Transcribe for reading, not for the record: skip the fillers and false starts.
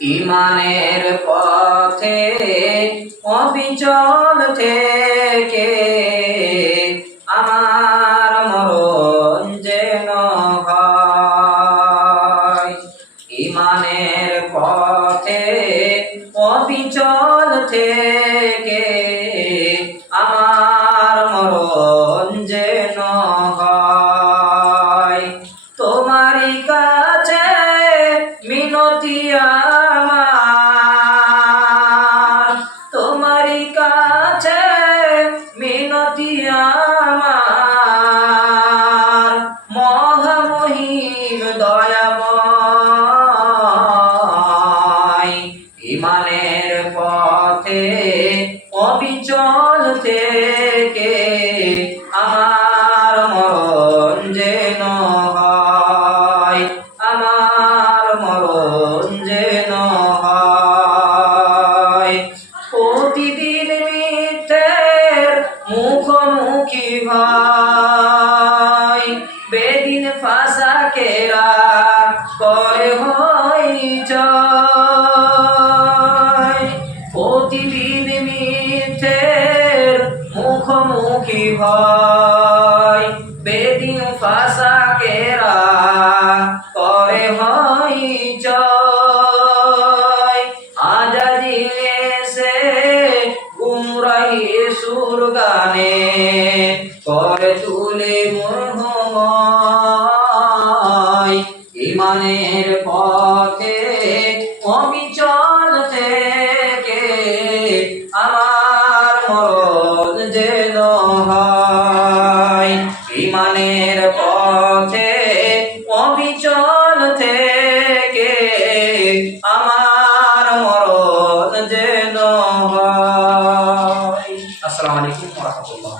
ইমানের পথে অবিচল থেকে আমার মরণ যেন হয়। ইমানের পথে অবিচল থেকে আমার মরণ যেন হয়। তোমারই কাছে মিনতি আমার, তোমারই কাছে মিনতি আমার, মহামহিম দয়াময়। ইমানের পথে অবিচল থেকে আমার মরণ যেন হয়, আমার মরণ যেন হয়। প্রতিদিন মিথ্যের মুখোমুখি ভাই, বেদিন ফাঁসাকেরা করে হইচই। প্রতিদিন মিথ্যের মুখোমুখি ভাই, বেদিন ফাঁসাকেরা করে হইচই। আজাদিন এসে গুমরাহি সুর গানে করে তুলে মোহময়। ইমানের পথে অবিচল থেকে আমার মরণ যেন হয়। ইমানের পথে অবিচল থেকে আমার মরণ যেন হয়। আসসালামু আলাইকুম ওয়া রাহমাতুল্লাহ।